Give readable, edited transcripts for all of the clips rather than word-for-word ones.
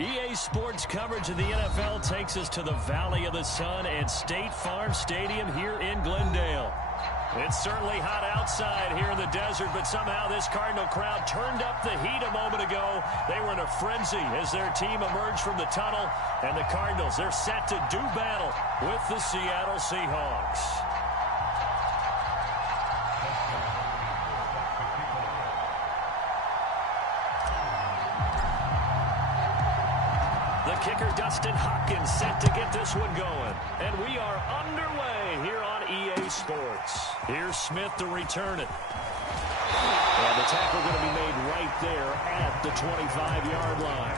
EA Sports coverage of the NFL takes us to the Valley of the Sun at State Farm Stadium here in Glendale. It's certainly hot outside here in the desert, but somehow this Cardinal crowd turned up the heat a moment ago. They were in a frenzy as their team emerged from the tunnel, and the Cardinals, they're set to do battle with the Seattle Seahawks. Kicker Dustin Hopkins set to get this one going. And we are underway here on EA Sports. Here's Smith to return it. And the tackle going to be made right there at the 25-yard line.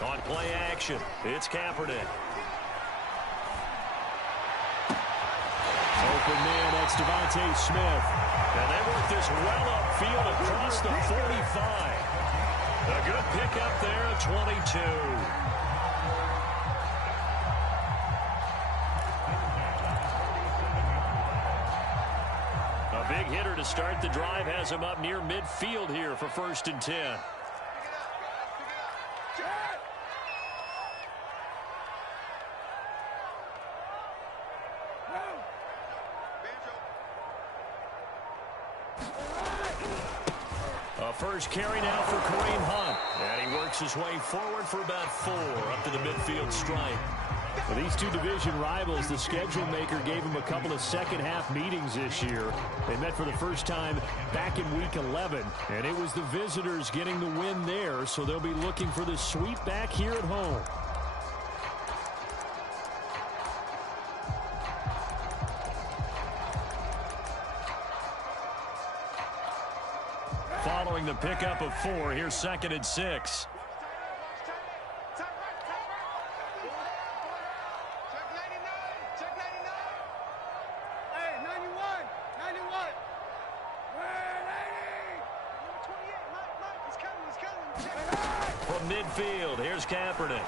On play action, it's Kaepernick. Open man, that's Devontae Smith. And they work this well upfield across the 45. A good pickup there at 22. A big hitter to start the drive has him up near midfield here for 1st and 10. First carry now for Kareem Hunt. And he works his way forward for about 4 up to the midfield stripe. For these two division rivals, the schedule maker gave them a couple of second-half meetings this year. They met for the first time back in Week 11, and it was the visitors getting the win there, so they'll be looking for the sweep back here at home. Following the pickup of 4, here's 2nd and 6. From midfield, here's Kaepernick.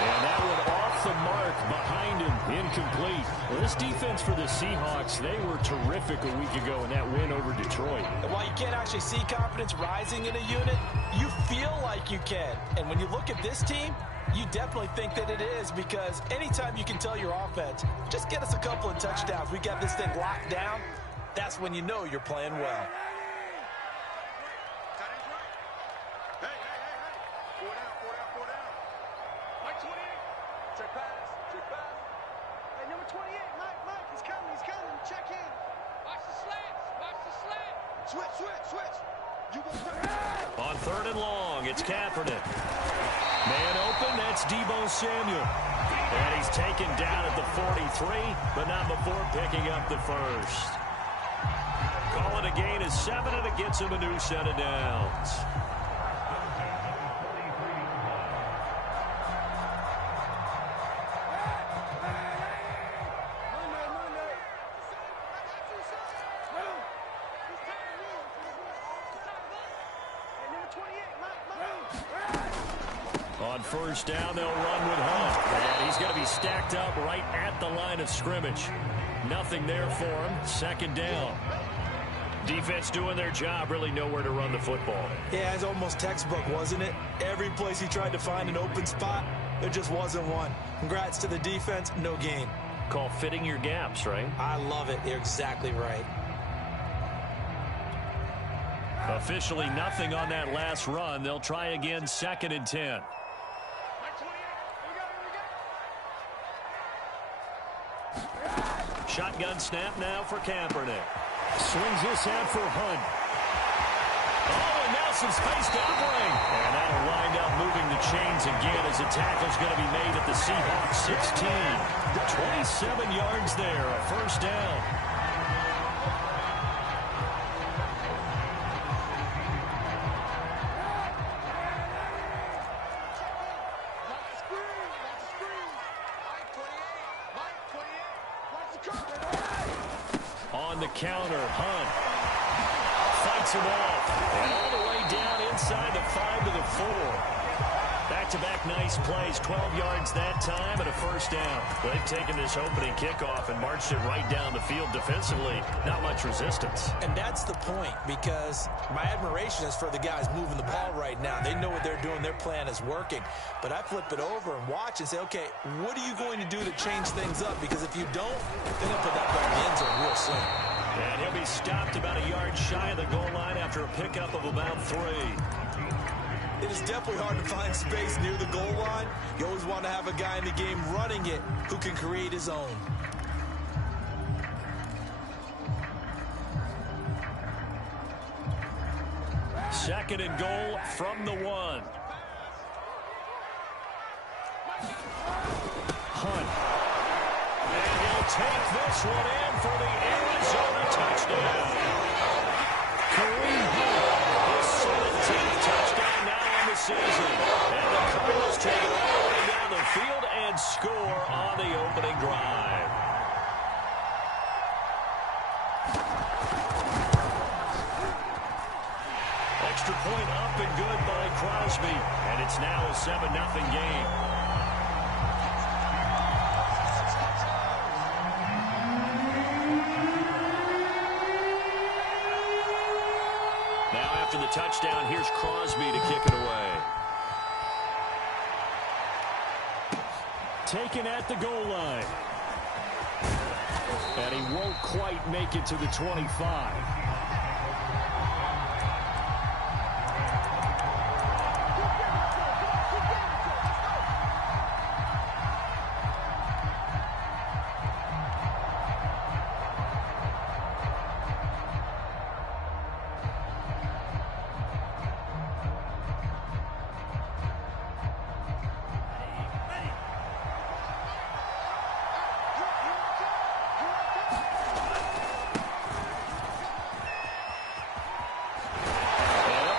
And that one off the mark behind him, incomplete. Well, this defense for the Seahawks, they were terrific a week ago in that win over Detroit. And while you can't actually see confidence rising in a unit, you feel like you can. And when you look at this team, you definitely think that it is, because anytime you can tell your offense, just get us a couple of touchdowns, we got this thing locked down, that's when you know you're playing well. On 3rd and long, it's Kaepernick. Man open, that's Deebo Samuel. And he's taken down at the 43, but not before picking up the first. Call it a gain of 7, and it gets him a new set of downs. On 1st down, they'll run with Hunt. And he's going to be stacked up right at the line of scrimmage. Nothing there for him. 2nd down. Defense doing their job, really nowhere to run the football. Yeah, it's almost textbook, wasn't it? Every place he tried to find an open spot, there just wasn't one. Congrats to the defense, no gain. Call fitting your gaps, right? I love it. You're exactly right. Officially nothing on that last run. They'll try again, 2nd and 10. Shotgun snap now for Kaepernick. Swings this out for Hunt. Oh, and now some space to operate. And that'll wind up moving the chains again as the tackle's going to be made at the Seahawks 16. 27 yards there, a 1st down. the counter. Hunt fights him off. And all the way down inside the 5 to the 4. Back-to-back nice plays, 12 yards that time and a first down. They've taken this opening kickoff and marched it right down the field defensively. Not much resistance. And that's the point, because my admiration is for the guys moving the ball right now. They know what they're doing. Their plan is working. But I flip it over and watch and say, okay, what are you going to do to change things up? Because if you don't, they're going to put that ball in the end zone real soon. And he'll be stopped about a yard shy of the goal line after a pickup of about 3. It is definitely hard to find space near the goal line. You always want to have a guy in the game running it who can create his own. Second and goal from the 1. Hunt. And he'll take this one in for the Arizona touchdown. Kareem Hunt, his 17th touchdown now on the season. And the Cardinals take it all the way down the field and score on the opening drive. Extra point up and good by Crosby. And it's now a 7-0 game. Now after the touchdown, here's Crosby to kick it away. Taken at the goal line. And he won't quite make it to the 25.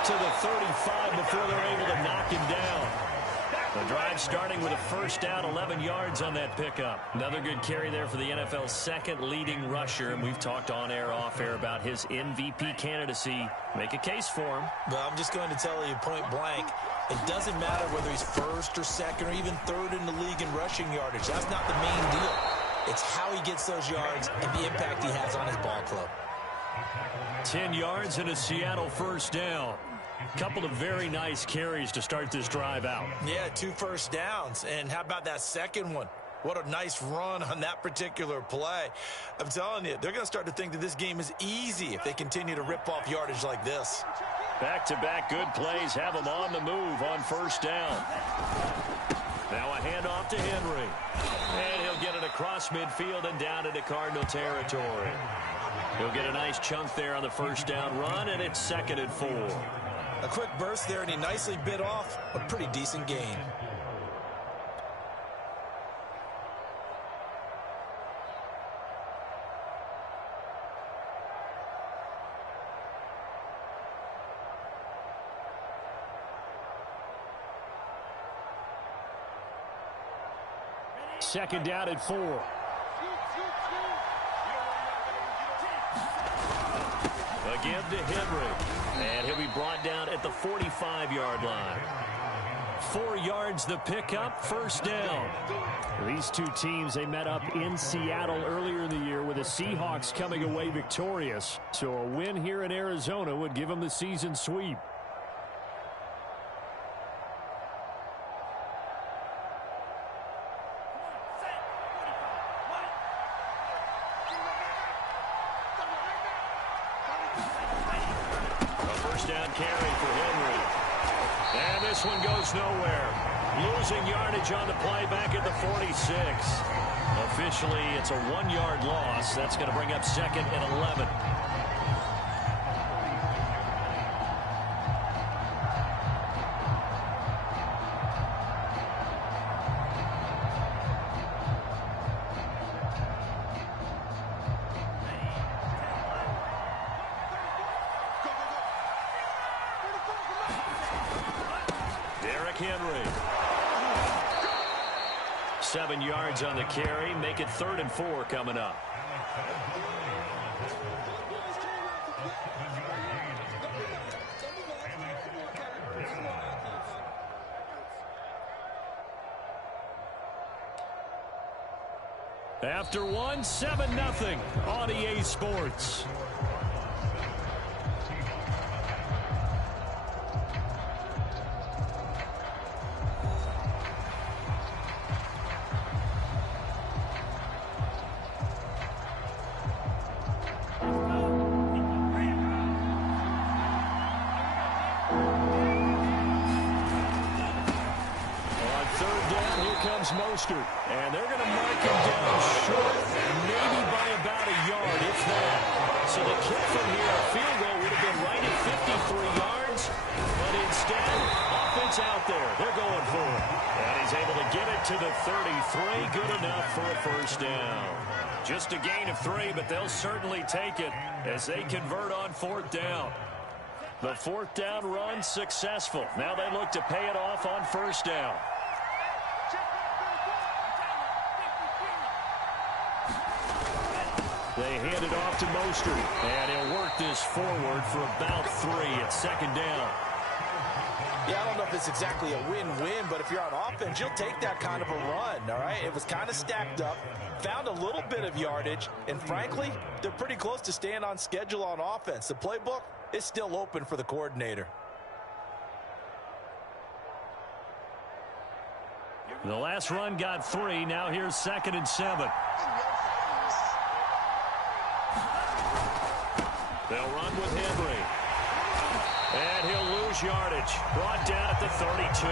To the 35 before they're able to knock him down. The drive starting with a first down, 11 yards on that pickup. Another good carry there for the NFL's second leading rusher, and we've talked on air, off air about his MVP candidacy. Make a case for him. Well, I'm just going to tell you point blank, it doesn't matter whether he's first or second or even third in the league in rushing yardage. That's not the main deal. It's how he gets those yards and the impact he has on his ball club. 10 yards and a Seattle first down. Couple of very nice carries to start this drive out. Yeah, 2 first downs. And how about that second one? What a nice run on that particular play. I'm telling you, they're going to start to think that this game is easy if they continue to rip off yardage like this. Back-to-back good plays have them on the move on first down. Now a handoff to Henry. And he'll get it across midfield and down into Cardinal territory. He'll get a nice chunk there on the first down run, and it's 2nd and 4. A quick burst there, and he nicely bit off a pretty decent gain. Second down at 4. Again to Henry. And he'll be brought down at the 45-yard line. 4 yards the pickup, first down. These two teams, they met up in Seattle earlier in the year with the Seahawks coming away victorious. So a win here in Arizona would give them the season sweep. Carry for Henry. And this one goes nowhere. Losing yardage on the play back at the 46. Officially, it's a 1-yard loss. That's going to bring up 2nd and 11. Henry. 7 yards on the carry. Make it 3rd and 4 coming up. After one, 7-0 on EA Sports. Mostert, and they're going to mark him down short, maybe by about a yard, if that. So the kick from here, a field goal would have been right at 53 yards, but instead, offense out there. They're going for it. And he's able to get it to the 33, good enough for a first down. Just a gain of 3, but they'll certainly take it as they convert on fourth down. The fourth down run successful. Now they look to pay it off on first down. They hand it off to Mostert, and he'll work this forward for about 3 at second down. Yeah, I don't know if it's exactly a win-win, but if you're on offense, you'll take that kind of a run, all right? It was kind of stacked up, found a little bit of yardage, and frankly, they're pretty close to staying on schedule on offense. The playbook is still open for the coordinator. The last run got 3. Now here's 2nd and 7. They'll run with Henry. And he'll lose yardage. Brought down at the 32.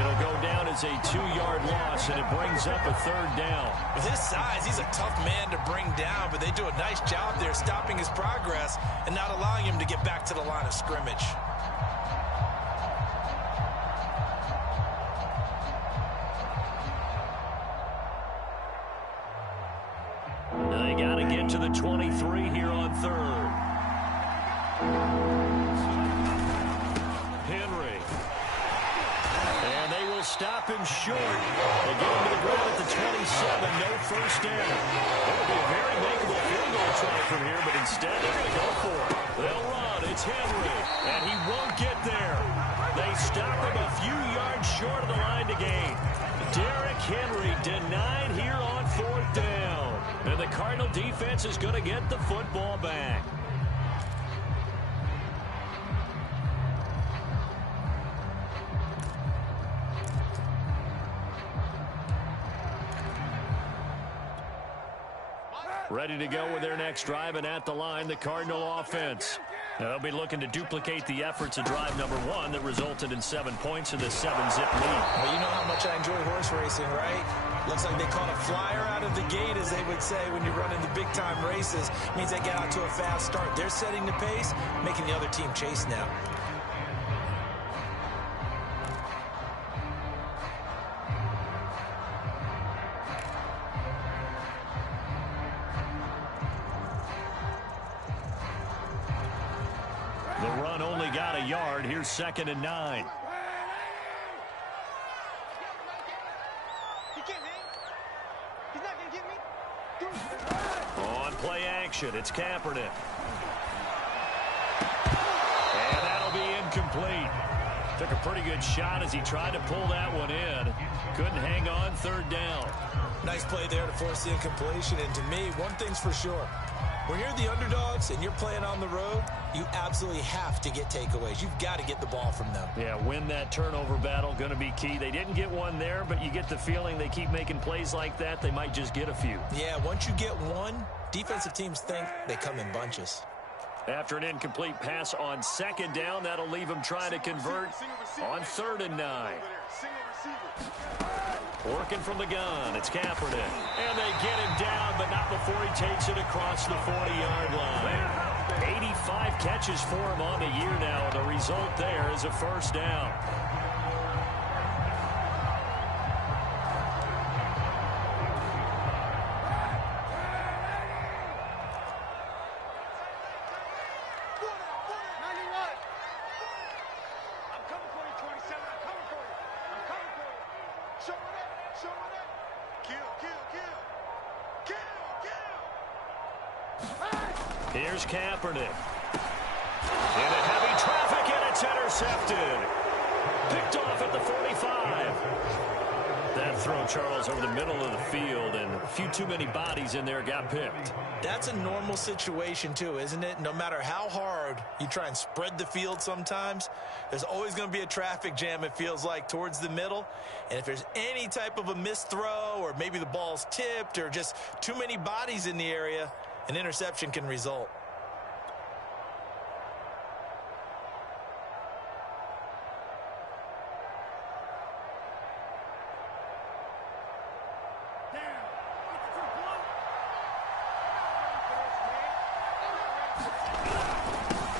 It'll go down as a 2-yard loss, and it brings up a third down. With his size, he's a tough man to bring down, but they do a nice job there stopping his progress and not allowing him to get back to the line of scrimmage. They got to get to the 23 here on third. Henry. And they will stop him short. They get him to the ground at the 27. No first down. It would be a very makeable field goal try from here, but instead they're going to go for it. They'll run. It's Henry. And he won't get there. They stop him a few yards short of the line to gain. Derrick Henry denied here on fourth down. And the Cardinal defense is going to get the football back. Ready to go with their next drive, and at the line, the Cardinal offense. They'll be looking to duplicate the efforts of drive number 1 that resulted in 7 points in the 7-zip lead. Well, you know how much I enjoy horse racing, right? Looks like they caught a flyer out of the gate, as they would say, when you run into big-time races. It means they get out to a fast start. They're setting the pace, making the other team chase now. The run only got a yard. Here's 2nd and 9. On play action, it's Kaepernick. And that'll be incomplete. Took a pretty good shot as he tried to pull that one in. Couldn't hang on, third down. Nice play there to force the incompletion. And to me, one thing's for sure. When you're the underdogs and you're playing on the road, you absolutely have to get takeaways. You've got to get the ball from them. Yeah, win that turnover battle, going to be key. They didn't get one there, but you get the feeling they keep making plays like that, they might just get a few. Yeah, once you get one, defensive teams think they come in bunches. After an incomplete pass on 2nd down, that'll leave them trying to convert on 3rd and 9. Working from the gun, it's Kaepernick. And they get him down, but not before he takes it across the 40-yard line. 85 catches for him on the year now. The result there is a first down. Kill. Here's Kaepernick. Into heavy traffic, and it's intercepted. Picked off at the 45. That throw, Charles, over the middle of the field, and a few too many bodies in there got picked. That's a normal situation, too, isn't it? No matter how hard you try and spread the field sometimes, there's always going to be a traffic jam, it feels like, towards the middle. And if there's any type of a missed throw, or maybe the ball's tipped, or just too many bodies in the area, an interception can result.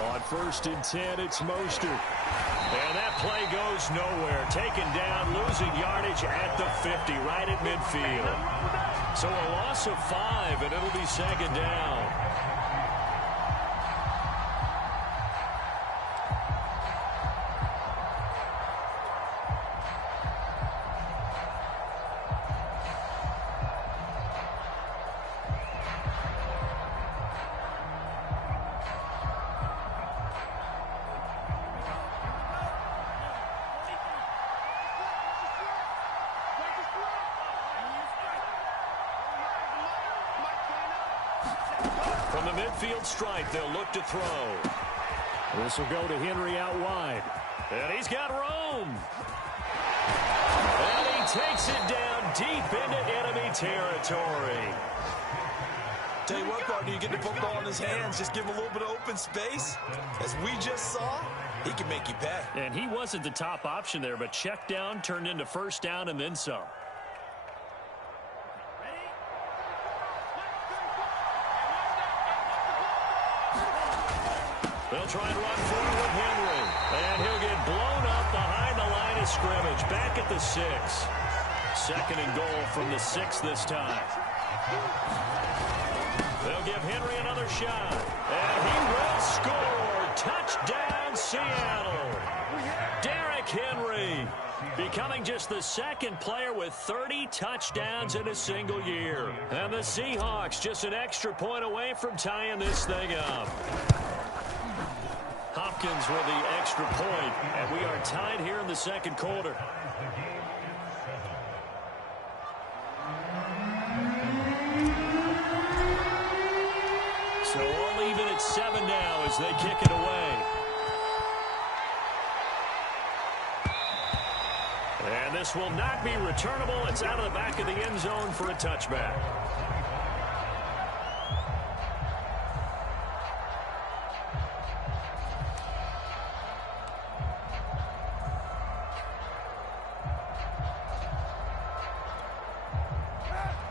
On 1st and 10, it's Mostert. And that play goes nowhere. Taken down, losing yardage at the 50, right at midfield. So a loss of 5, and it'll be 2nd down. From the midfield stripe, they'll look to throw. This will go to Henry out wide. And he's got room. And he takes it down deep into enemy territory. Tell you what, partner, you get the football in his hands, just give him a little bit of open space. As we just saw, he can make you pay. And he wasn't the top option there, but check down turned into 1st down and then some. They'll try and run forward with Henry. And he'll get blown up behind the line of scrimmage. Back at the 6. 2nd and goal from the 6 this time. They'll give Henry another shot. And he will score. Touchdown, Seattle. Derrick Henry becoming just the 2nd player with 30 touchdowns in a single year. And the Seahawks just an extra point away from tying this thing up. Hopkins with the extra point, and we are tied here in the 2nd quarter. So all even at 7 now as they kick it away. And this will not be returnable. It's out of the back of the end zone for a touchback.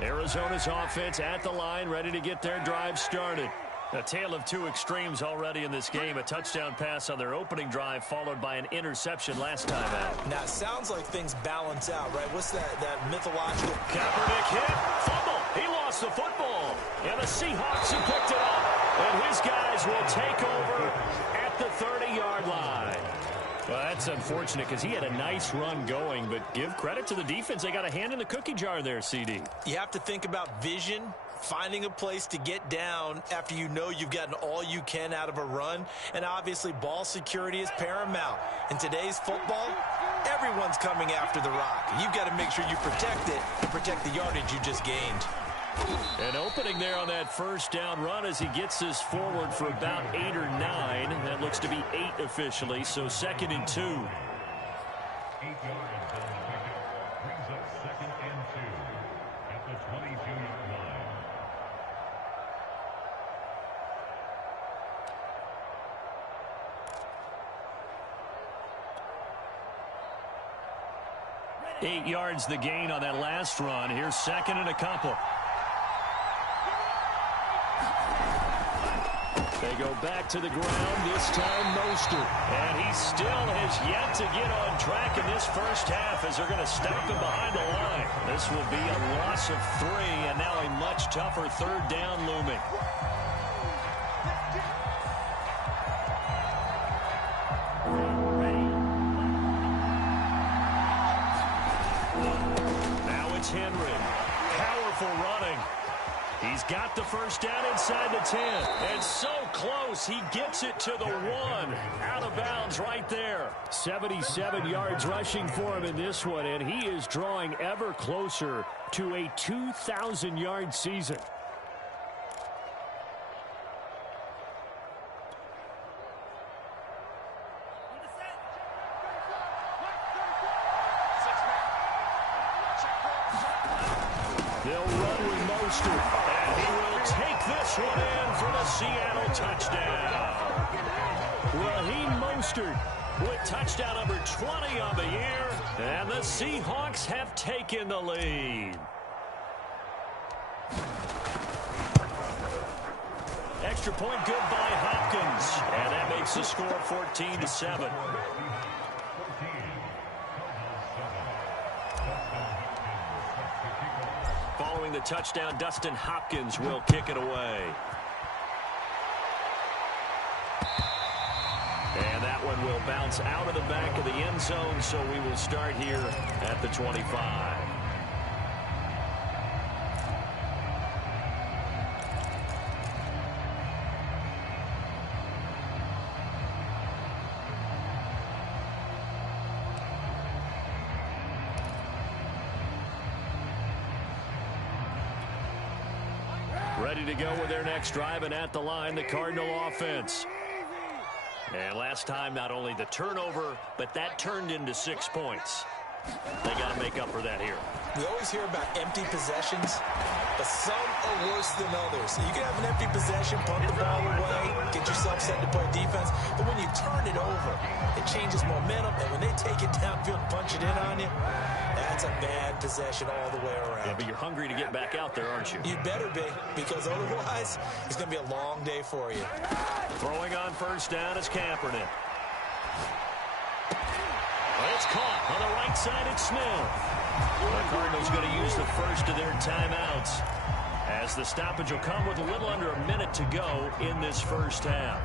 Arizona's offense at the line, ready to get their drive started. A tale of 2 extremes already in this game. A touchdown pass on their opening drive, followed by an interception last time out. Now, it sounds like things balance out, right? What's that mythological... Kaepernick hit, fumble. He lost the football. And the Seahawks have picked it up. And his guys will take over at the 30-yard line. Well, that's unfortunate because he had a nice run going, but give credit to the defense. They got a hand in the cookie jar there, CD. You have to think about vision, finding a place to get down after you know you've gotten all you can out of a run. And obviously, ball security is paramount. In today's football, everyone's coming after the rock. You've got to make sure you protect it and protect the yardage you just gained. An opening there on that 1st down run as he gets this forward for about 8 or 9. That looks to be 8 officially, so 2nd and 2. 8 yards on the pickup. Brings up 2nd and 2 at the 22-yard line. Eight yards the gain on that last run. Here's 2nd and a couple. They go back to the ground, this time Mostert. And he still has yet to get on track in this first half as they're going to stop him behind the line. This will be a loss of 3, and now a much tougher 3rd down looming. Now it's Henry. Powerful running. He's He's got the first down inside the 10. And so close, he gets it to the 1. Out of bounds right there. 77 yards rushing for him in this one, and he is drawing ever closer to a 2,000-yard season. They'll run with Mostert, and he will take this one in for the Seattle touchdown. Raheem Mostert with touchdown number 20 on the year, and the Seahawks have taken the lead. Extra point good by Hopkins, and that makes the score 14-7. Following the touchdown, Dustin Hopkins will kick it away. And that one will bounce out of the back of the end zone, so we will start here at the 25. Ready to go with their next drive, and at the line, the Cardinal offense. And last time, not only the turnover, but that turned into 6 points. They got to make up for that here. We always hear about empty possessions, but some are worse than others. You can have an empty possession, punt the ball away, get yourself set to play defense, but when you turn it over, it changes momentum, and when they take it downfield and punch it in on you, that's a bad possession all the way around. Yeah, but you're hungry to get back out there, aren't you? You better be, because otherwise, it's going to be a long day for you. Throwing on first down is Kaepernick. It's caught on the right side. It's Smith. The Cardinals going to use the first of their timeouts, as the stoppage will come with a little under a minute to go in this first half.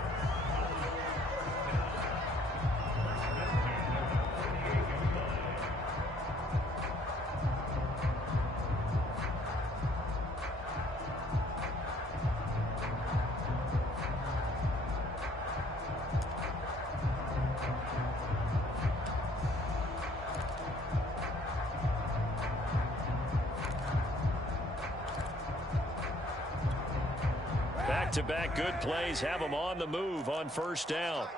Back-to-back good plays have them on the move on first down.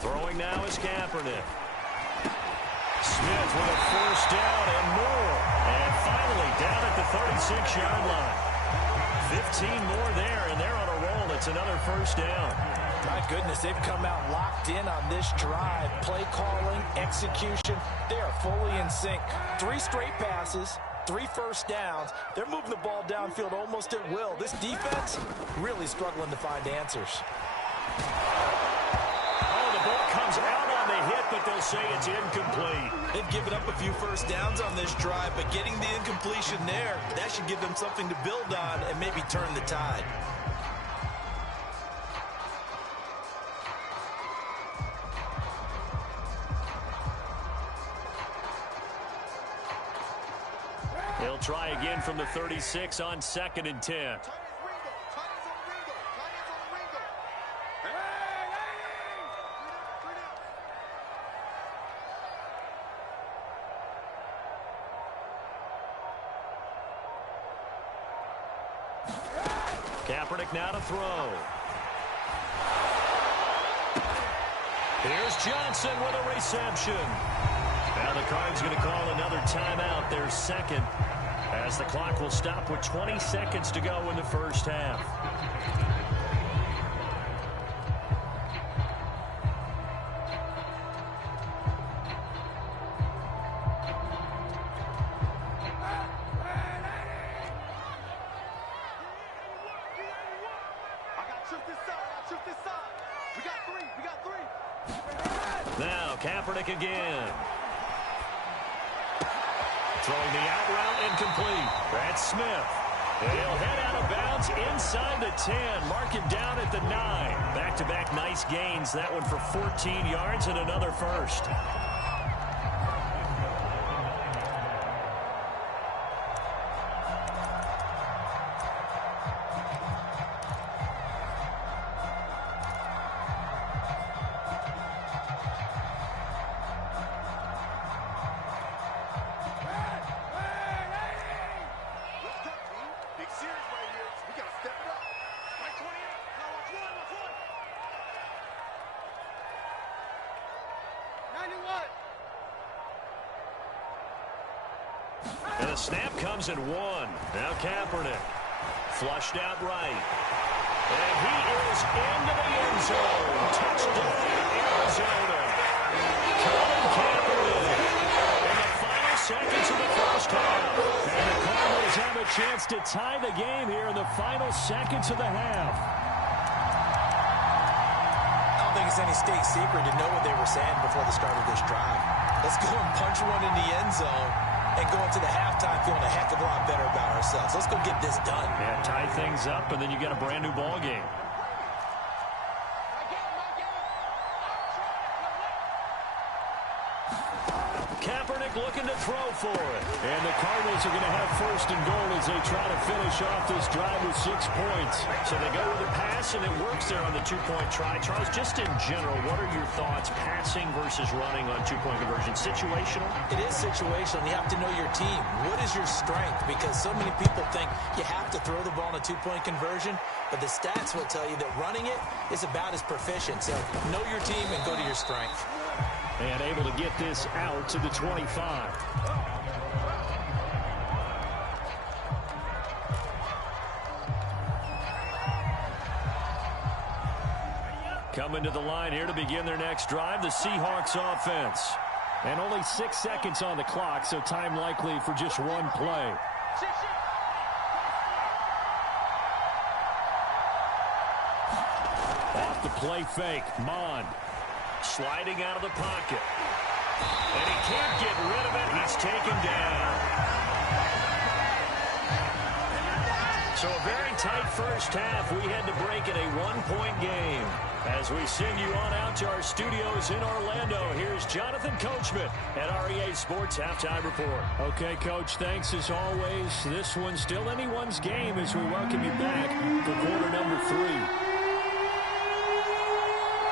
Throwing now is Kaepernick. Smith with a first down and more. And finally down at the 36-yard line. 15 more there, and they're on a roll. It's another first down. My goodness, they've come out locked in on this drive. Play calling, execution, they are fully in sync. 3 straight passes, 3 first downs. They're moving the ball downfield almost at will. This defense really struggling to find answers. Oh, the ball comes out on the hit, but they'll say it's incomplete. They've given up a few first downs on this drive, but getting the incompletion there, that should give them something to build on and maybe turn the tide. He'll try again from the 36 on 2nd and 10. Kaepernick now to throw. Here's Johnson with a reception. Now the Cards going to call another timeout, their second, as the clock will stop with 20 seconds to go in the first half. Now Kaepernick again. Throwing the out route incomplete. That's Smith. He'll head out of bounds inside the 10. Mark him down at the 9. Back-to-back nice gains. That one for 14 yards and another first. And the snap comes at 1. Now Kaepernick. Flushed out right. And he is into the end zone. Touchdown, Arizona. Colin Kaepernick. In the final seconds of the first half. And the Cardinals have a chance to tie the game here in the final seconds of the half. I don't think it's any state secret to know what they were saying before the start of this drive. Let's go and punch one in the end zone and go into the halftime feeling a heck of a lot better about ourselves. Let's go get this done. Yeah, tie things up, and then you get a brand new ball game. Kaepernick looking to throw for it. And the Cardinals are going to have first and goal as they try to finish off this drive with 6 points. So they go with a pass, and it works there on the 2-point try. Charles, just in general, what are your thoughts, passing versus running on 2-point conversion? Situational? It is situational. You have to know your team. What is your strength? Because so many people think you have to throw the ball in a 2-point conversion, but the stats will tell you that running it is about as proficient. So know your team and go to your strength. And able to get this out to the 25. Coming to the line here to begin their next drive, the Seahawks offense. And only 6 seconds on the clock, so time likely for just one play. Off the play fake, Mond. Sliding out of the pocket. And he can't get rid of it. He's taken down. So a very tight first half. We had to break in a 1-point game. As we send you on out to our studios in Orlando, here's Jonathan Coachman at REA Sports Halftime Report. Okay, Coach, thanks as always. This one's still anyone's game as we welcome you back for quarter number 3.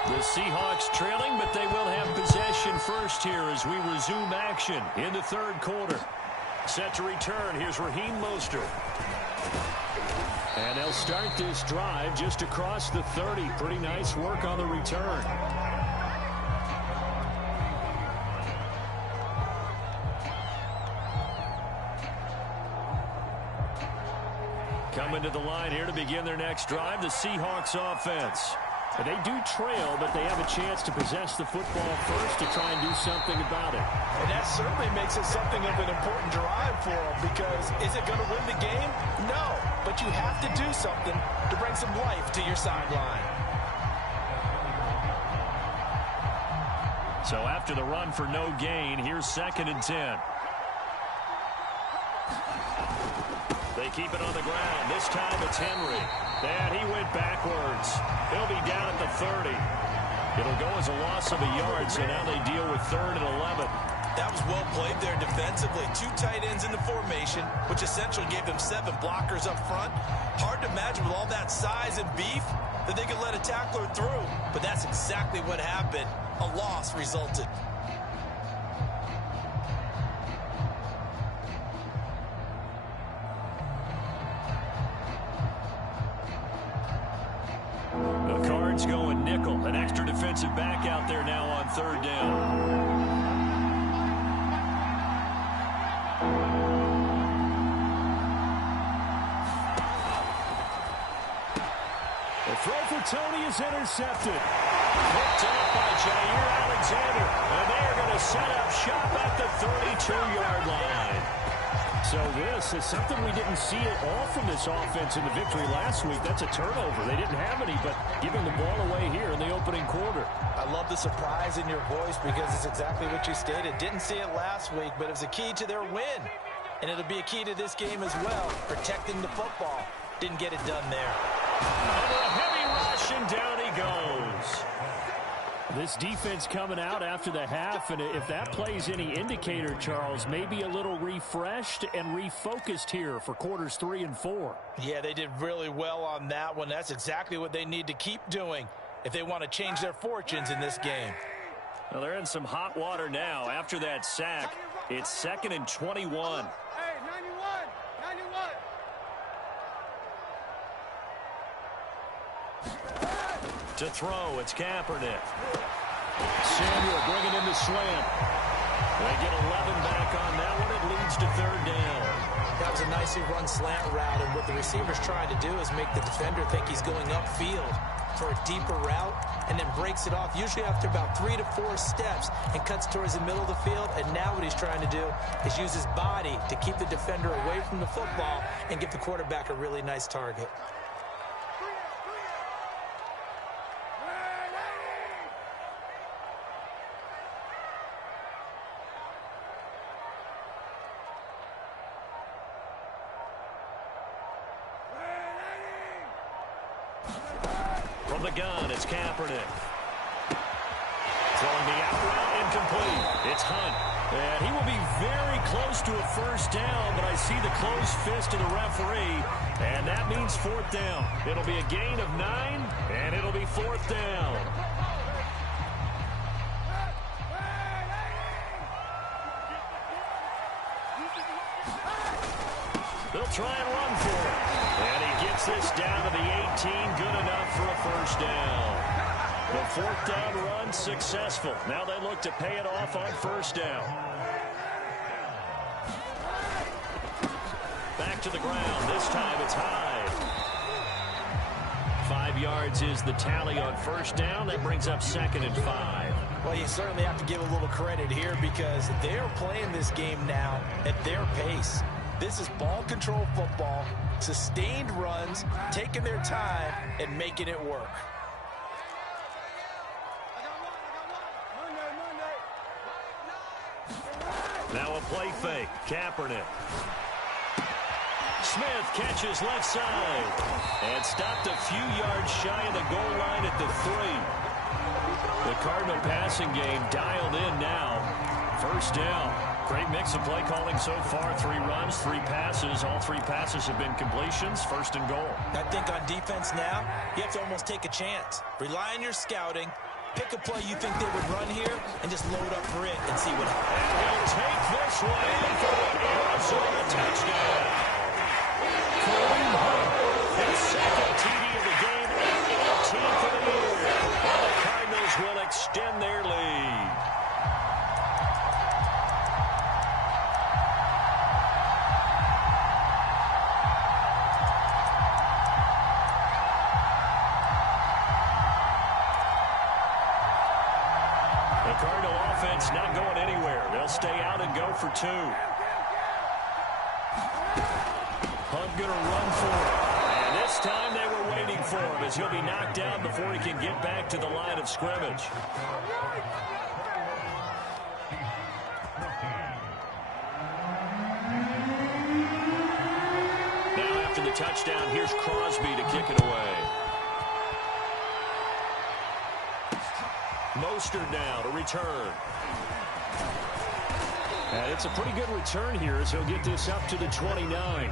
The Seahawks trailing, but they will have possession first here as we resume action in the third quarter. Set to return, here's Raheem Mostert. And they'll start this drive just across the 30. Pretty nice work on the return. Coming to the line here to begin their next drive, the Seahawks offense. They do trail, but they have a chance to possess the football first to try and do something about it. And that certainly makes it something of an important drive for them, because is it going to win the game? No, but you have to do something to bring some life to your sideline. So after the run for no gain, here's 2nd and 10. They keep it on the ground. This time it's Henry. And he went backwards. He'll be down at the 30. It'll go as a loss of a yard, so now they deal with 3rd and 11. That was well played there defensively. 2 tight ends in the formation, which essentially gave them 7 blockers up front. Hard to imagine with all that size and beef that they could let a tackler through. But that's exactly what happened. A loss resulted. The Cards going nickel. An extra defensive back out there now on 3rd down. The throw for Tony is intercepted. Picked off by Jair Alexander. And they are going to set up shop at the 32-yard line. So this is something we didn't see at all from this offense in the victory last week. That's a turnover. They didn't have any, but giving the ball away here in the opening quarter. I love the surprise in your voice, because it's exactly what you stated. Didn't see it last week, but it was a key to their win. And it'll be a key to this game as well, protecting the football. Didn't get it done there. Over a heavy rush, and down he goes. This defense coming out after the half, and if that plays any indicator, Charles, maybe a little refreshed and refocused here for quarters 3 and 4. Yeah, they did really well on that one. That's exactly what they need to keep doing if they want to change their fortunes in this game. Well, they're in some hot water now after that sack. It's 2nd and 21. Hey, 91. To throw, it's Kaepernick. Samuel bringing in the slant. They get 11 back on that one. It leads to 3rd down. That was a nicely run slant route, and what the receiver's trying to do is make the defender think he's going upfield for a deeper route, and then breaks it off, usually after about 3 to 4 steps, and cuts towards the middle of the field. And now what he's trying to do is use his body to keep the defender away from the football and give the quarterback a really nice target. From the gun, it's Kaepernick. Throwing the out route, incomplete. It's Hunt. And he will be very close to a 1st down, but I see the closed fist of the referee, and that means 4th down. It'll be a gain of 9, and it'll be 4th down. They'll try and run for it. And he gets this down to the 18, good enough for a 1st down. The 4th down run successful. Now they look to pay it off on 1st down. Back to the ground. This time it's Hyde. 5 yards is the tally on 1st down. That brings up 2nd and 5. Well, you certainly have to give a little credit here because they're playing this game now at their pace. This is ball control football, sustained runs, taking their time, and making it work. Now a play fake. Kaepernick. Smith catches left side and stopped a few yards shy of the goal line at the 3. The Cardinal passing game dialed in now. 1st down. Great mix of play calling so far. 3 runs, 3 passes. All 3 passes have been completions. 1st and goal. I think on defense now, you have to almost take a chance. Rely on your scouting. Pick a play you think they would run here and just load up for it and see what happens. And he'll take this one for the Arizona touchdown. Kareem Hunt, his 2nd TD of the game, 18th of the year. And the Cardinals will extend their lead. The Cardinal offense not going anywhere. They'll stay out and go for 2. Hunt going to run for it. And this time they were waiting for him as he'll be knocked down before he can get back to the line of scrimmage. Now after the touchdown, here's Crosby to kick it away. Mostert now to return. And it's a pretty good return here as he'll get this up to the 29.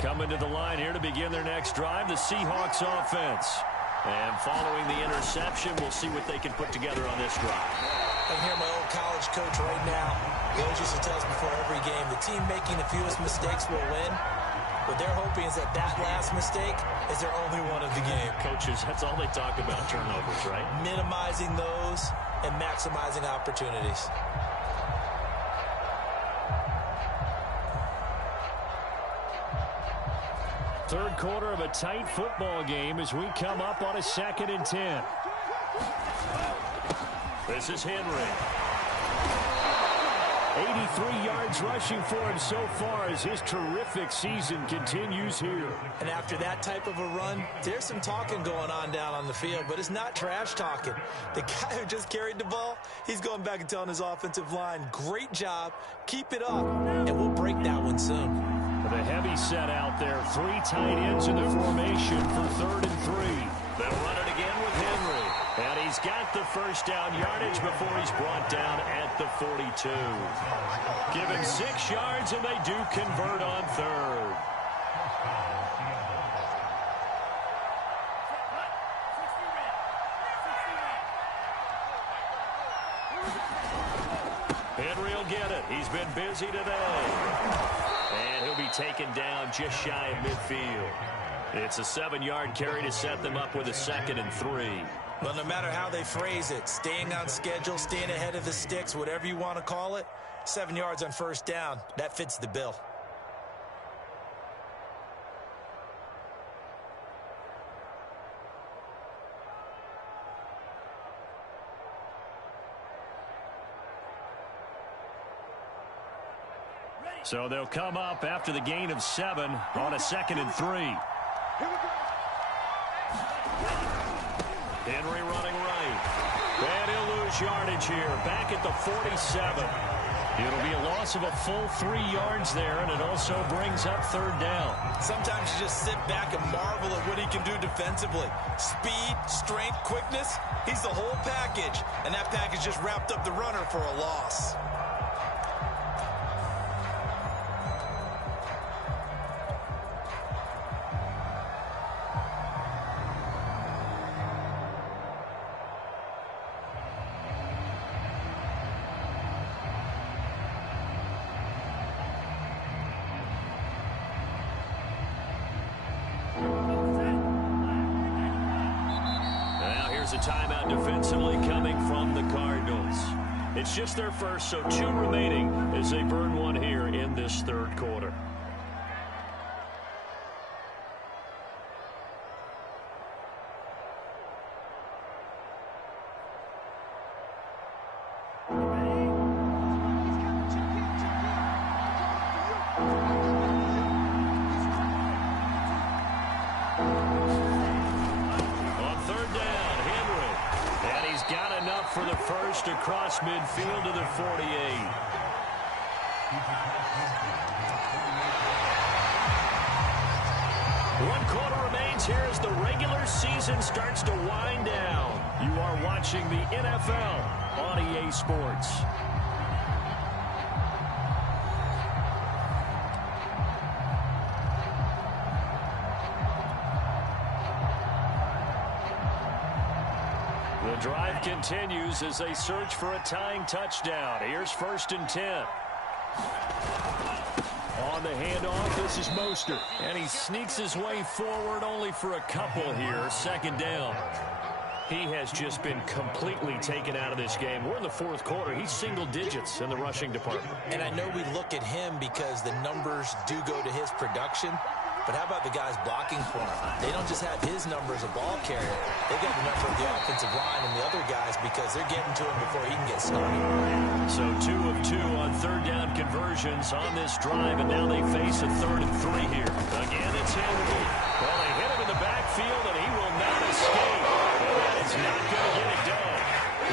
Coming to the line here to begin their next drive, the Seahawks offense. And following the interception, we'll see what they can put together on this drive. I can hear my old college coach right now. He always used to tell us before every game, the team making the fewest mistakes will win. What they're hoping is that last mistake is their only one of the game. Coaches, that's all they talk about, turnovers, right? Minimizing those and maximizing opportunities. Third quarter of a tight football game as we come up on a 2nd and 10. This is Henry. 83 yards rushing for him so far as his terrific season continues here. And after that type of a run, there's some talking going on down on the field, but it's not trash talking. The guy who just carried the ball, he's going back and telling his offensive line, great job, keep it up, and we'll break that one soon. The heavy set out there, 3 tight ends in the formation for 3rd and 3. They'll run it again with Henry. And he's got the first down yardage before he's brought down at the 42. Give him 6 yards, and they do convert on 3rd. Henry will get it. He's been busy today. And he'll be taken down just shy of midfield. It's a 7-yard carry to set them up with a 2nd and 3. Well, no matter how they phrase it, staying on schedule, staying ahead of the sticks, whatever you want to call it, 7 yards on first down, that fits the bill. So they'll come up after the gain of 7 on a 2nd and 3. Henry running right. And he'll lose yardage here. Back at the 47. It'll be a loss of a full 3 yards there, and it also brings up 3rd down. Sometimes you just sit back and marvel at what he can do defensively. Speed, strength, quickness, he's the whole package. And that package just wrapped up the runner for a loss. A timeout defensively coming from the Cardinals. It's just their first, so 2 remaining as they burn one here in this 3rd quarter. For the first across midfield to the 48. One quarter remains here as the regular season starts to wind down. You are watching the NFL on EA Sports. The drive continues as they search for a tying touchdown. Here's 1st and 10. On the handoff, this is Mostert. And he sneaks his way forward only for a couple here. 2nd down. He has just been completely taken out of this game. We're in the 4th quarter. He's single digits in the rushing department. And I know we look at him because the numbers do go to his production. But how about the guys blocking for him? They don't just have his number as a ball carrier. They got the number of the offensive line and the other guys because they're getting to him before he can get started. So 2 of 2 on 3rd down conversions on this drive, and now they face a 3rd and 3 here. Again, it's Henry. Well, they hit him in the backfield, and he will not escape. And that is not going to get it done.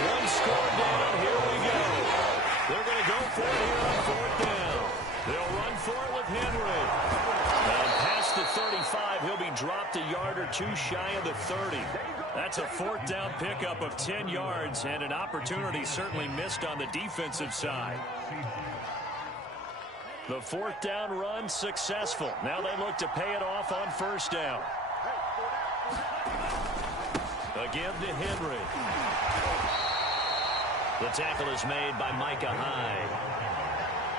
1 score down. Here we go. They're going to go for it here on 4th down. They'll run for it with Henry. And past the 35, he'll be dropped a yard or 2 shy of the 30. That's a 4th down pickup of 10 yards and an opportunity certainly missed on the defensive side. The 4th down run successful. Now they look to pay it off on 1st down. Again to Henry. The tackle is made by Micah Hyde.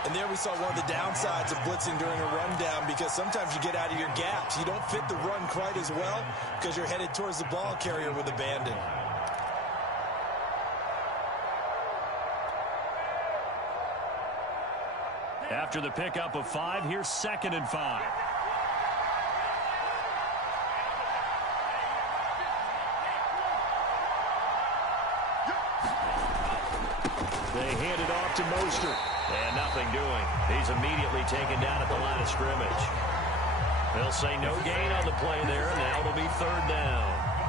And there we saw one of the downsides of blitzing during a rundown because sometimes you get out of your gaps. You don't fit the run quite as well because you're headed towards the ball carrier with abandon. After the pickup of 5, here's 2nd and 5. They hand it off to Mostert. And nothing doing. He's immediately taken down at the line of scrimmage. They'll say no gain on the play there. Now it'll be third down.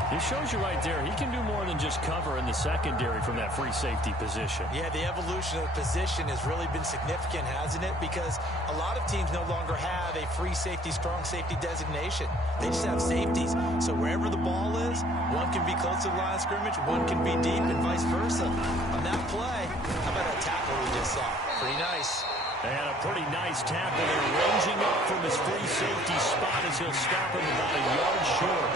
He shows you right there, he can do more than just cover in the secondary from that free safety position. Yeah, the evolution of the position has really been significant, hasn't it? Because a lot of teams no longer have a free safety, strong safety designation. They just have safeties. So wherever the ball is, one can be close to the line of scrimmage, one can be deep, and vice versa. On that play, how about that tackle we just saw? Pretty nice. And a pretty nice tackle there, ranging up from his free safety spot as he'll stop him about a yard short.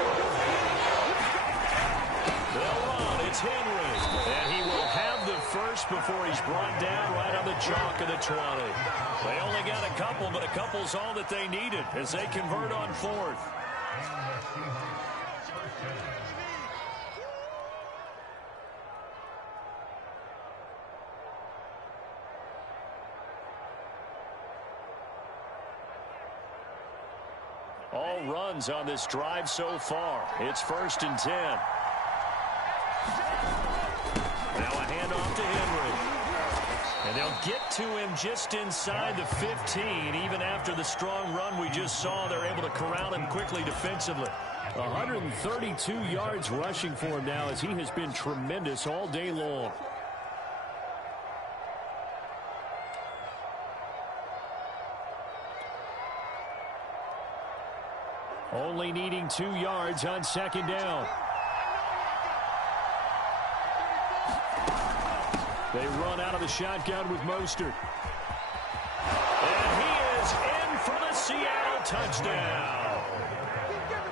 They'll run. It's Henry. And he will have the first before he's brought down right on the chalk of the 20. They only got a couple, but a couple's all that they needed as they convert on fourth. All runs on this drive so far. It's 1st and 10. Now a handoff to Henry. And they'll get to him just inside the 15. Even after the strong run we just saw, they're able to corral him quickly defensively. 132 yards rushing for him now as he has been tremendous all day long. Only needing 2 yards on 2nd down. They run out of the shotgun with Mostert. And he is in for the Seattle touchdown.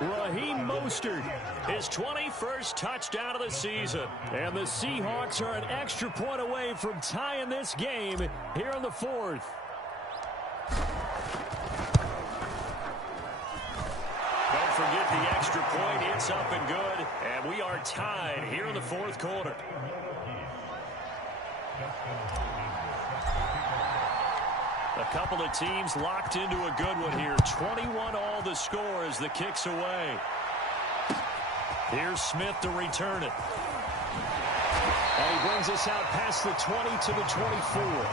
Raheem Mostert, his 21st touchdown of the season. And the Seahawks are an extra point away from tying this game here in the 4th. Don't forget the extra point. It's up and good. And we are tied here in the 4th quarter. A couple of teams locked into a good one here. 21 all the score as the kick's away. Here's Smith to return it. And he brings us out past the 20 to the 24.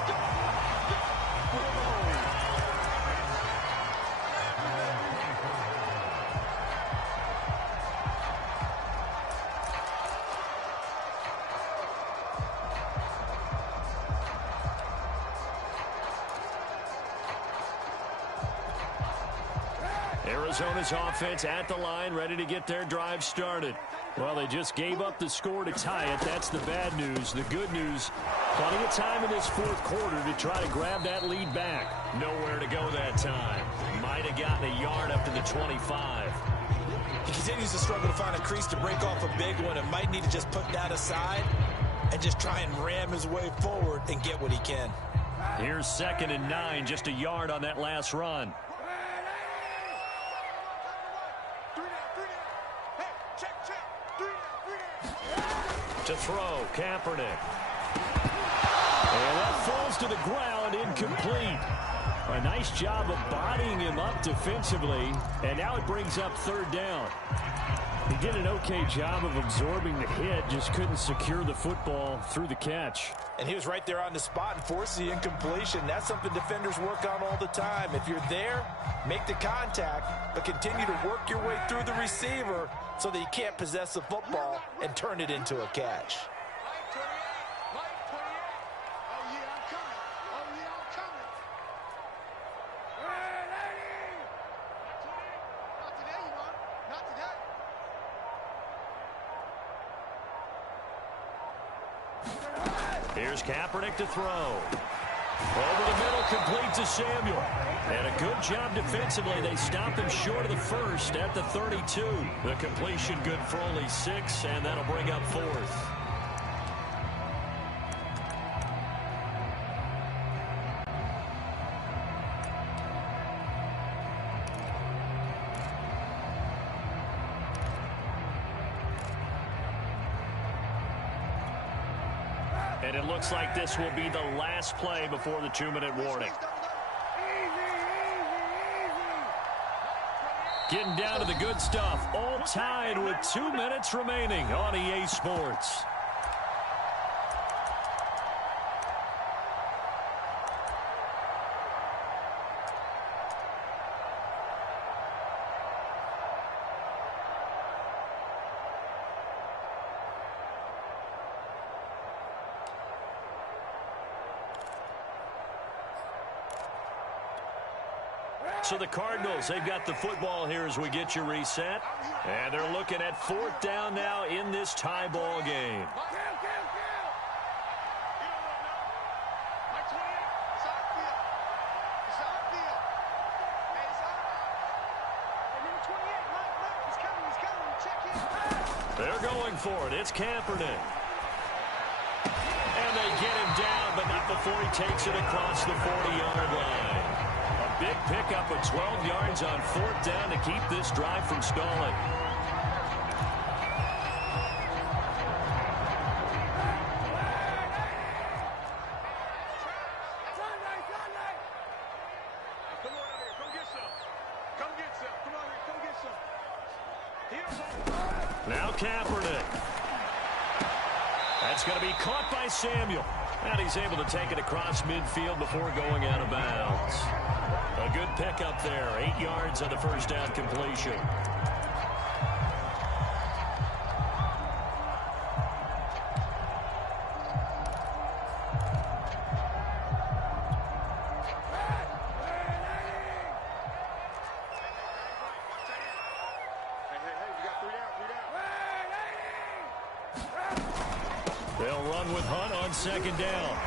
Arizona's offense at the line, ready to get their drive started. Well, they just gave up the score to tie it. That's the bad news. The good news, plenty of time in this 4th quarter to try to grab that lead back. Nowhere to go that time. Might have gotten a yard up to the 25. He continues to struggle to find a crease to break off a big one and might need to just put that aside and just try and ram his way forward and get what he can. Here's 2nd and 9, just a yard on that last run. To throw, Kaepernick. And that falls to the ground, incomplete. A nice job of bodying him up defensively, and now it brings up 3rd down. He did an okay job of absorbing the hit, just couldn't secure the football through the catch. And he was right there on the spot and forced the incompletion. That's something defenders work on all the time. If you're there, make the contact, but continue to work your way through the receiver so that you can't possess the football and turn it into a catch. Here's Kaepernick to throw. Over the middle, complete to Samuel. And a good job defensively. They stop him short of the first at the 32. The completion good for only 6, and that'll bring up 4th. And it looks like this will be the last play before the 2-minute warning. Getting down to the good stuff. All tied with 2 minutes remaining on EA Sports. So the Cardinals, they've got the football here as we get you reset. And they're looking at 4th down now in this tie ball game. They're going for it. It's Kaepernick. And they get him down, but not before he takes it across the 40-yard line. A big pickup of 12 yards on 4th down to keep this drive from stalling. Now Kaepernick. That's going to be caught by Samuel. And he's able to take it across midfield before going out of bounds. A good pickup there. 8 yards on the first down completion. They'll run with Hunt on 2nd down.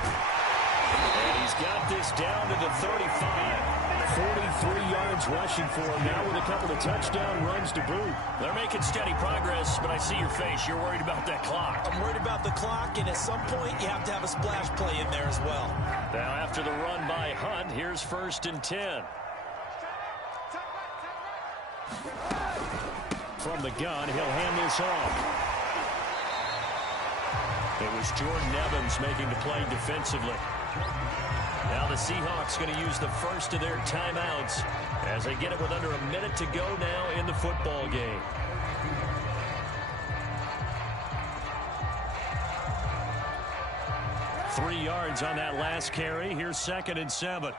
And he's got this down to the 35. 43 yards rushing for him now with a couple of touchdown runs to boot. They're making steady progress, but I see your face. You're worried about that clock. I'm worried about the clock, and at some point you have to have a splash play in there as well. Now after the run by Hunt, here's 1st and 10. From the gun, he'll hand this off. It was Jordan Evans making the play defensively. Now the Seahawks going to use the first of their timeouts as they get it with under a minute to go now in the football game. Three yards on that last carry. Here's 2nd and 7.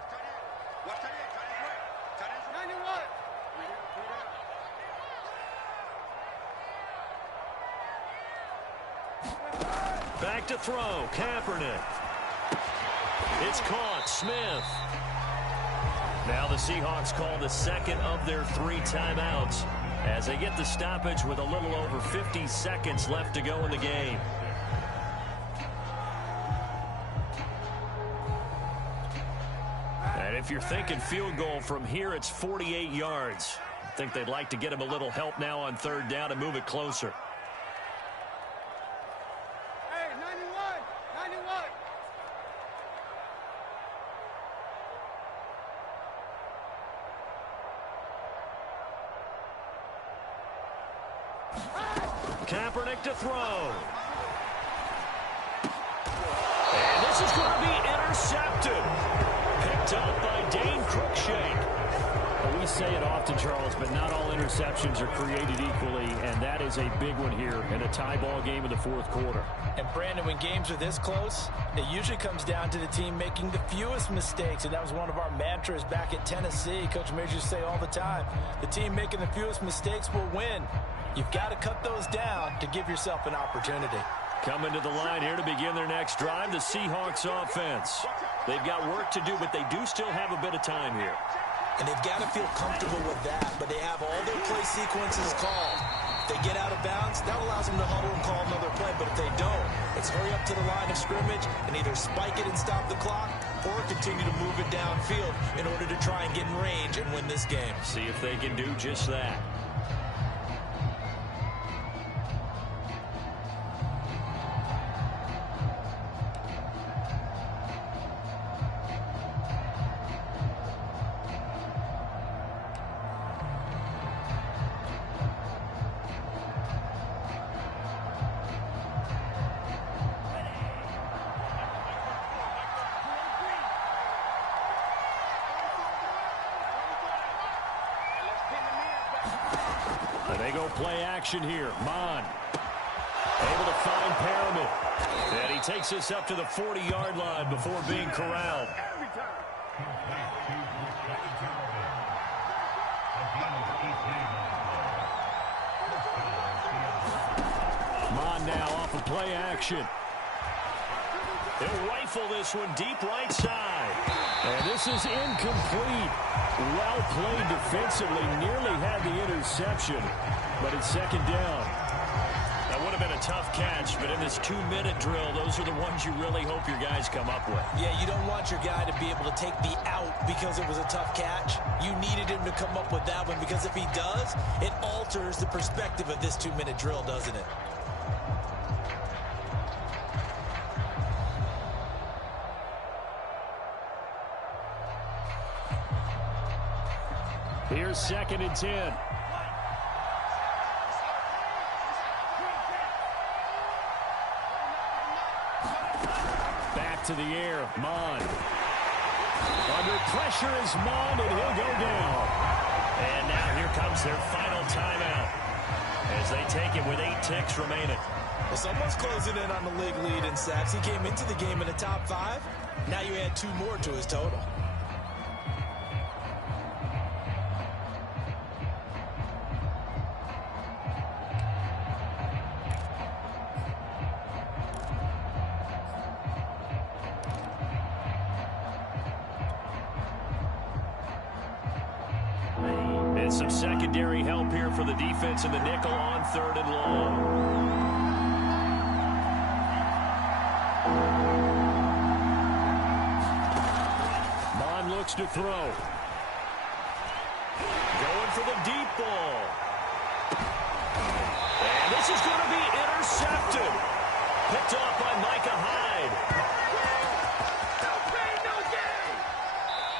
Back to throw. Kaepernick. It's caught. Smith. Now the Seahawks call the 2nd of their 3 timeouts as they get the stoppage with a little over 50 seconds left to go in the game. And if you're thinking field goal from here, it's 48 yards. I think they'd like to get him a little help now on 3rd down and move it closer. Kaepernick to throw. And this is going to be intercepted. Picked up by Dane Cruikshank. Well, we say it often, Charles, but not all interceptions are created equally, and that is a big one here in a tie ball game in the 4th quarter. And, Brandon, when games are this close, it usually comes down to the team making the fewest mistakes, and that was one of our mantras back at Tennessee. Coach Majors used to say all the time, the team making the fewest mistakes will win. You've got to cut those down to give yourself an opportunity. Coming to the line here to begin their next drive, the Seahawks offense. They've got work to do, but they do still have a bit of time here. And they've got to feel comfortable with that, but they have all their play sequences called. If they get out of bounds, that allows them to huddle and call another play, but if they don't, it's hurry up to the line of scrimmage and either spike it and stop the clock or continue to move it downfield in order to try and get in range and win this game. See if they can do just that. And they go play action here. Mon able to find Perriman. And he takes this up to the 40-yard line before being corralled. Mon now off of play action. He'll rifle this one deep right side. And this is incomplete. Well played defensively. Nearly had the interception, but it's second down. That would have been a tough catch, but in this 2-minute drill, those are the ones you really hope your guys come up with. Yeah, you don't want your guy to be able to take the out because it was a tough catch. You needed him to come up with that one, because if he does, it alters the perspective of this 2-minute drill, doesn't it? Here's 2nd and 10. Back to the air, Mond. Under pressure is Mond, and he'll go down. And now here comes their final timeout as they take it with 8 ticks remaining. Well, someone's closing in on the league lead in sacks. He came into the game in the top 5. Now you add 2 more to his total. And some secondary help here for the defense in the nickel on 3rd and long. Mond looks to throw. Going for the deep ball. And this is going to be intercepted. Picked off by Micah Hyde.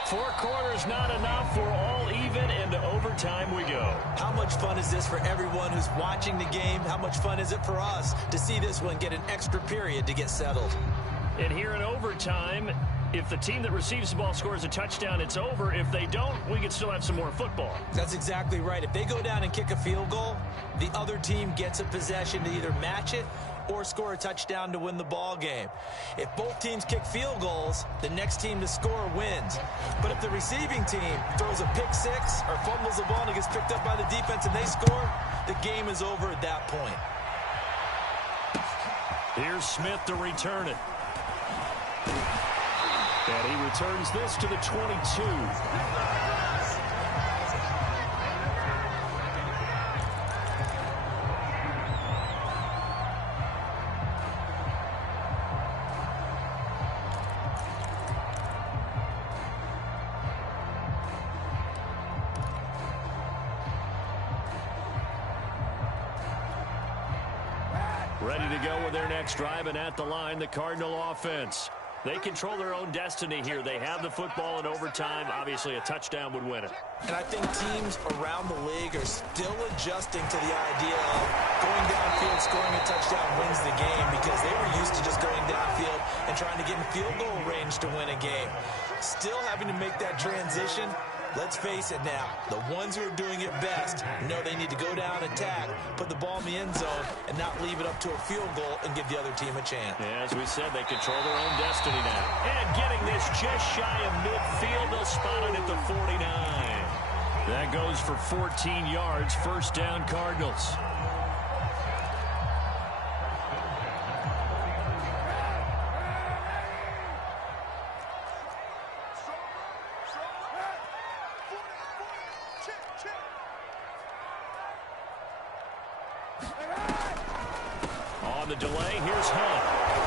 4 quarters not enough. We're all even, and to overtime we go. How much fun is this for everyone who's watching the game? How much fun is it for us to see this one get an extra period to get settled? And here in overtime, if the team that receives the ball scores a touchdown, it's over. If they don't, we can still have some more football. That's exactly right. If they go down and kick a field goal, the other team gets a possession to either match it or score a touchdown to win the ball game. If both teams kick field goals, the next team to score wins. But if the receiving team throws a pick 6 or fumbles the ball and it gets picked up by the defense and they score, the game is over at that point. Here's Smith to return it. And he returns this to the 22. Ready to go with their next drive, and at the line, the Cardinal offense. They control their own destiny here. They have the football in overtime. Obviously, a touchdown would win it. And I think teams around the league are still adjusting to the idea of going downfield, scoring a touchdown wins the game, because they were used to just going downfield and trying to get in field goal range to win a game. Still having to make that transition. Let's face it now, the ones who are doing it best know they need to go down, attack, put the ball in the end zone, and not leave it up to a field goal and give the other team a chance. Yeah, as we said, they control their own destiny now. And getting this just shy of midfield, they'll spot it at the 49. That goes for 14 yards, first down Cardinals. On the delay, here's Hunt.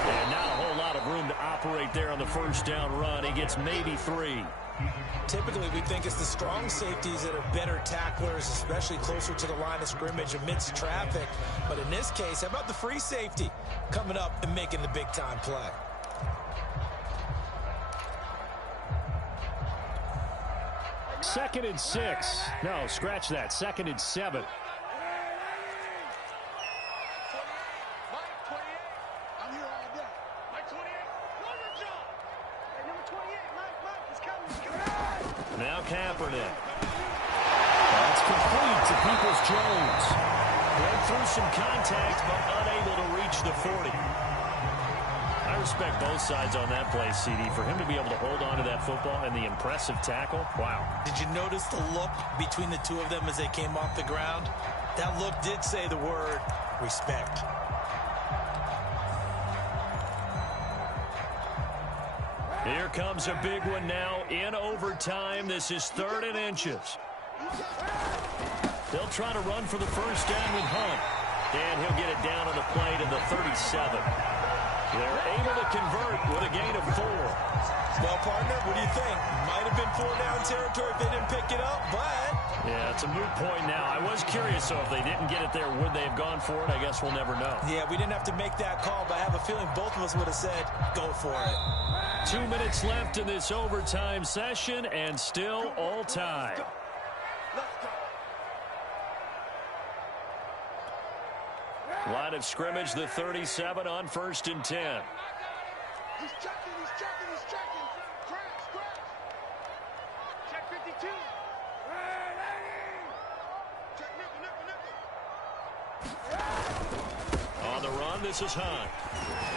And not a whole lot of room to operate there on the first down run. He gets maybe 3. Typically, we think it's the strong safeties that are better tacklers, especially closer to the line of scrimmage amidst traffic. But in this case, how about the free safety coming up and making the big-time play? Second and 6. No, scratch that. 2nd and 7. Now Kaepernick. That's complete to Peoples-Jones. Went through some contact, but unable to reach the 40. I respect both sides on that play, CD. For him to be able to hold on to that football and the impressive tackle, wow. Did you notice the look between the two of them as they came off the ground? That look did say the word respect. Here comes a big one now in overtime. This is 3rd and inches. They'll try to run for the first down with Hunt. And he'll get it down on the play to the 37. They're able to convert with a gain of 4. Well, partner, what do you think? Might have been 4-down territory if they didn't pick it up, but... Yeah, it's a moot point now. I was curious, though, if they didn't get it there, would they have gone for it? I guess we'll never know. Yeah, we didn't have to make that call, but I have a feeling both of us would have said, go for it. 2 minutes left in this overtime session, and still all tied. Line of scrimmage, the 37 on 1st and 10. He's checking, he's checking, he's checking. Crash. Check 52. Check nickel. On the run, this is Hunt.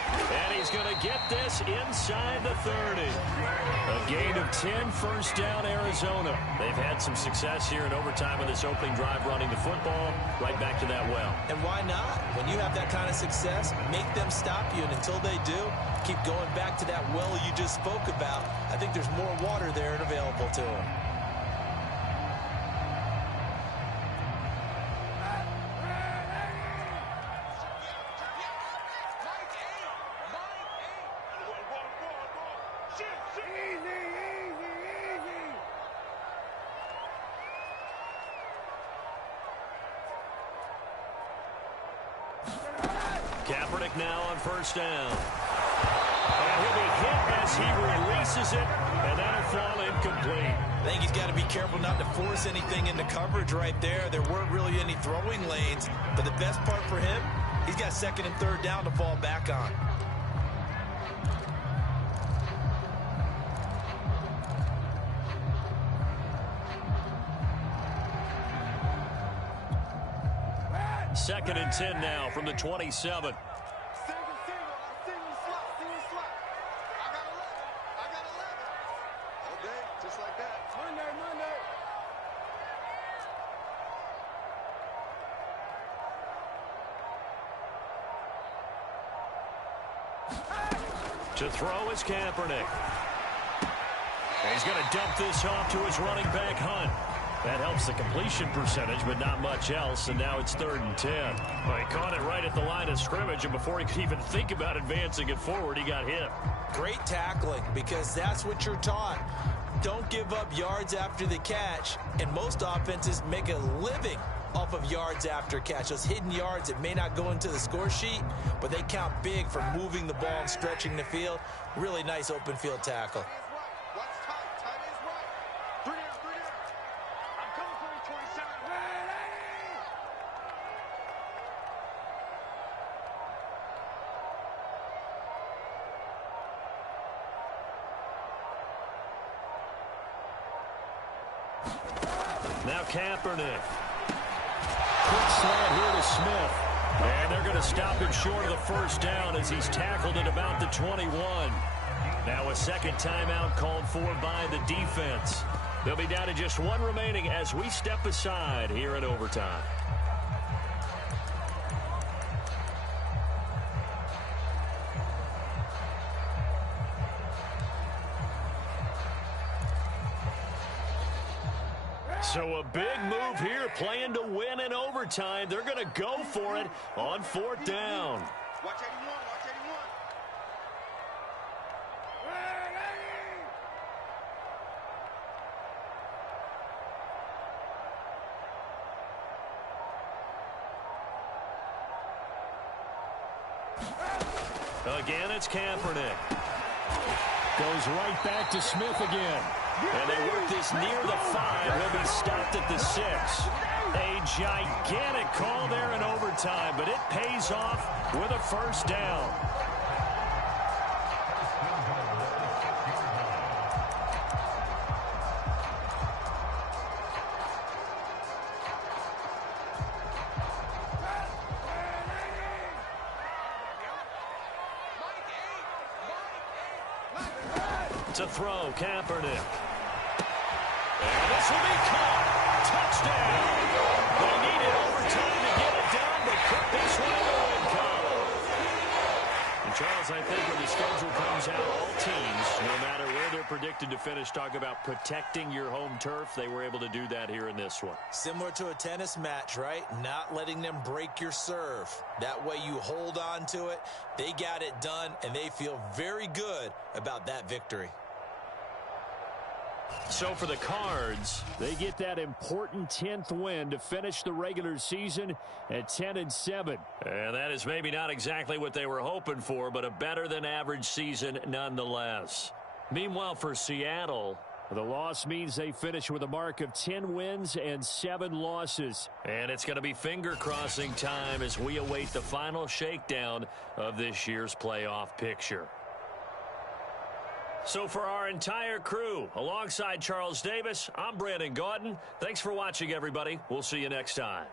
And he's going to get this inside the 30. A gain of 10, first down, Arizona. They've had some success here in overtime in this opening drive running the football. Right back to that well. And why not? When you have that kind of success, make them stop you. And until they do, keep going back to that well you just spoke about. I think there's more water there and available to them. Kaepernick now on first down. And he'll be hit as he releases it, and that'll fall incomplete. I think he's got to be careful not to force anything into coverage right there. There weren't really any throwing lanes, but the best part for him, he's got 2nd and 3rd down to fall back on. Second and 10 now from the 27. Single, single slot. I got 11. Okay, just like that. Monday. To throw is Kaepernick. And he's going to dump this off to his running back, Hunt. That helps the completion percentage, but not much else, and now it's 3rd and 10. Well, he caught it right at the line of scrimmage, and before he could even think about advancing it forward, he got hit. Great tackling, because that's what you're taught. Don't give up yards after the catch, and most offenses make a living off of yards after catch. Those hidden yards that may not go into the score sheet, but they count big for moving the ball and stretching the field. Really nice open field tackle. Now Kaepernick. Quick slant here to Smith. And they're going to stop him short of the first down as he's tackled at about the 21. Now a second timeout called for by the defense. They'll be down to just 1 remaining as we step aside here in overtime. So a big move here, playing to win in overtime. They're going to go for it on 4th down. Watch 81, watch 81. Again, it's Kaepernick. Goes right back to Smith again. And they work this near the 5. He'll be stopped at the 6. A gigantic call there in overtime, but it pays off with a first down. To throw, Kaepernick. And this will be caught. Touchdown. They needed overtime to get it done, but put this one in the win column. And Charles, I think when the schedule comes out, all teams, no matter where they're predicted to finish, talk about protecting your home turf. They were able to do that here in this one. Similar to a tennis match, right? Not letting them break your serve. That way you hold on to it. They got it done, and they feel very good about that victory. So for the Cards, they get that important 10th win to finish the regular season at 10-7. And that is maybe not exactly what they were hoping for, but a better-than-average season nonetheless. Meanwhile, for Seattle, the loss means they finish with a mark of 10 wins and 7 losses. And it's going to be finger-crossing time as we await the final shakedown of this year's playoff picture. So for our entire crew, alongside Charles Davis, I'm Brandon Gaudin. Thanks for watching, everybody. We'll see you next time.